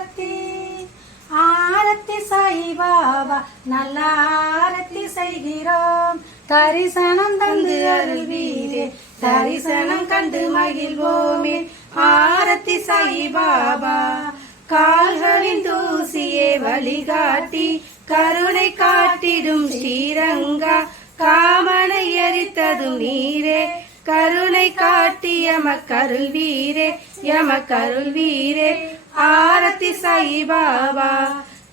ஆரத்தி ஆரத்தி சாய்பாபா நல்ல ஆரத்தி செய்கிறோம். தரிசனம் தந்து அருள்வீரே தரிசனம் கண்டு மகிழ்வோமே. ஆரத்தி சாய்பாபா கால்களின் தூசியே வழிகாட்டி கருணை காட்டிடும் ஸ்ரீரங்கா காமனை எரித்ததும் நீரே. கருணை காட்டி எமக்கருள் வீரே எமக்கருள் வீரே. ஆரத்தி சாயிபாபா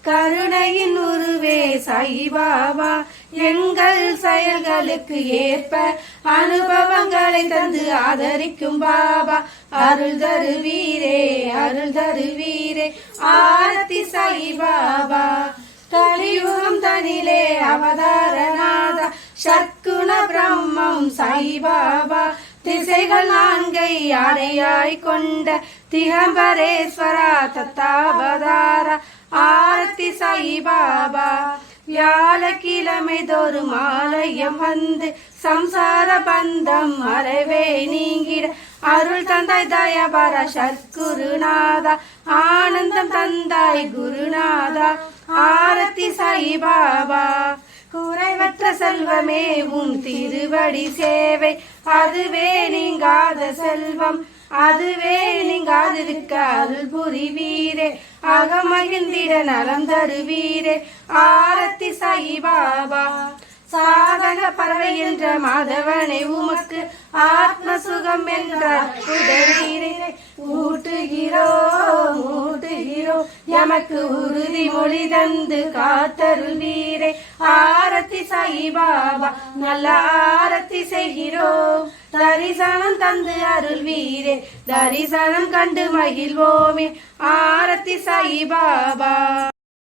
கருணையின் உருவே சாயிபாபா. எங்கள் செயல்களுக்கு ஏற்ப அனுபவங்களை தந்து ஆதரிக்கும் பாபா. அருள் தருவீரே அருள் தருவீரே ஆரத்தி சாயிபாபா கலியுகம் தனிலே அவதாரநாத. சற்குண பிரம்மம் சைபாபா திசைகள் நான்கை யானையாய் கொண்ட திகம்பரேஸ்வரா தத்தாவதார. ஆரத்தி சாய்பாபா வியாழக்கிழமை தோறு ஆலயம் வந்து சம்சார பந்தம் மறைவே நீங்கிட. அருள் தந்தாய் தயபர சற்குருநாதா ஆனந்தம் தந்தாய் குருநாதா. ஆரத்தி சாய்பாபா குறைவற்ற செல்வமே உன் திருவடி சேவை. அதுவே நீங்காத செல்வம் அதுவே நீங்காதிருக்க அருள் புரிவீரே. அகமகிழ்ந்திட நலம் தருவீரே. ஆரத்தி சாய்பாபா சாதக பறவை என்ற மாதவனை உமக்கு ஆத்ம சுகம் என்றார் உதவீரே எமக்கு உறுதிமொழி தந்து தந்து காத்தருள்வீரே ஆரத்தி சாயிபாபா நல்ல ஆரத்தி செய்கிறோம். தரிசனம் தந்து அருள் வீரே. தரிசனம் கண்டு மகிழ்வோமே. ஆரத்தி சாயிபாபா.